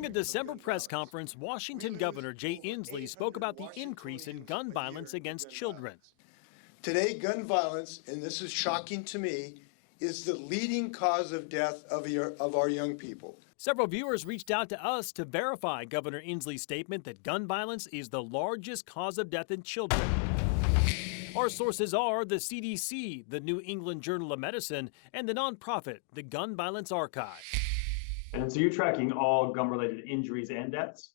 During a December press conference, Washington Governor Jay Inslee spoke about the increase in gun violence against children. Today, gun violence, and this is shocking to me, is the leading cause of death of our young people. Several viewers reached out to us to verify Governor Inslee's statement that gun violence is the largest cause of death in children. Our sources are the CDC, the New England Journal of Medicine, and the nonprofit, the Gun Violence Archive. And so you're tracking all gun-related injuries and deaths?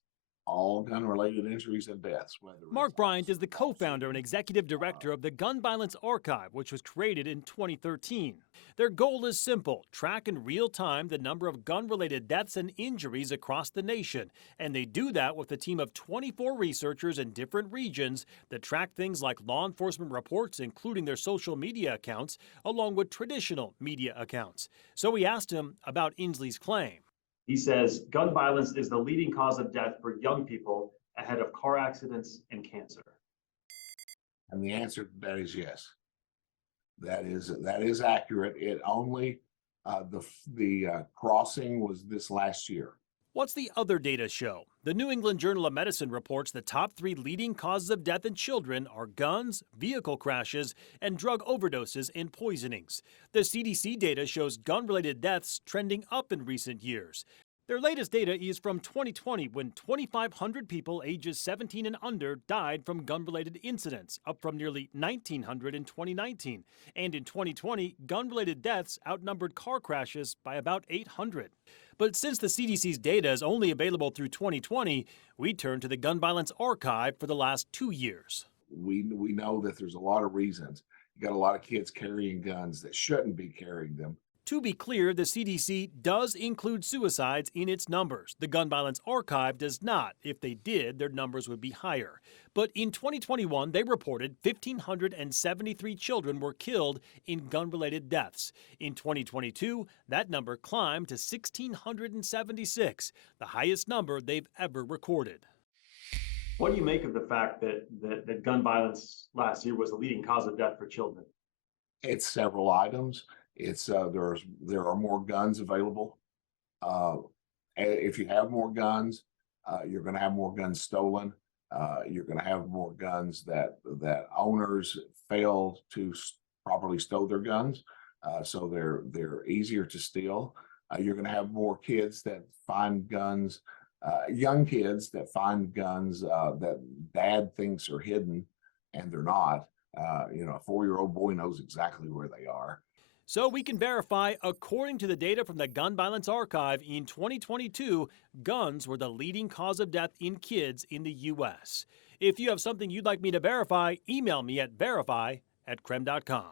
All gun-related injuries and deaths. Mark Bryant is the co-founder and executive director of the Gun Violence Archive, which was created in 2013. Their goal is simple: track in real time the number of gun-related deaths and injuries across the nation. And they do that with a team of 24 researchers in different regions that track things like law enforcement reports, including their social media accounts, along with traditional media accounts. So we asked him about Inslee's claim. He says gun violence is the leading cause of death for young people, ahead of car accidents and cancer. And the answer to that is yes. That is accurate. It only the crossing was this last year. What's the other data show? The New England Journal of Medicine reports the top 3 leading causes of death in children are guns, vehicle crashes, and drug overdoses and poisonings. The CDC data shows gun-related deaths trending up in recent years. Their latest data is from 2020, when 2,500 people ages 17 and under died from gun-related incidents, up from nearly 1,900 in 2019. And in 2020, gun-related deaths outnumbered car crashes by about 800. But since the CDC's data is only available through 2020, we turn to the Gun Violence Archive for the last 2 years. We know that there's a lot of reasons. You got a lot of kids carrying guns that shouldn't be carrying them. To be clear, the CDC does include suicides in its numbers. The Gun Violence Archive does not. If they did, their numbers would be higher. But in 2021, they reported 1,573 children were killed in gun-related deaths. In 2022, that number climbed to 1,676, the highest number they've ever recorded. What do you make of the fact that gun violence last year was the leading cause of death for children? It's several items. It's there are more guns available. If you have more guns, you're going to have more guns stolen. You're going to have more guns that owners fail to properly stow their guns, so they're easier to steal. You're going to have more kids that find guns, young kids that find guns that dad thinks are hidden, and they're not. A 4-year-old boy knows exactly where they are. So we can verify, according to the data from the Gun Violence Archive, in 2022, guns were the leading cause of death in kids in the U.S. If you have something you'd like me to verify, email me at verify@krem.com.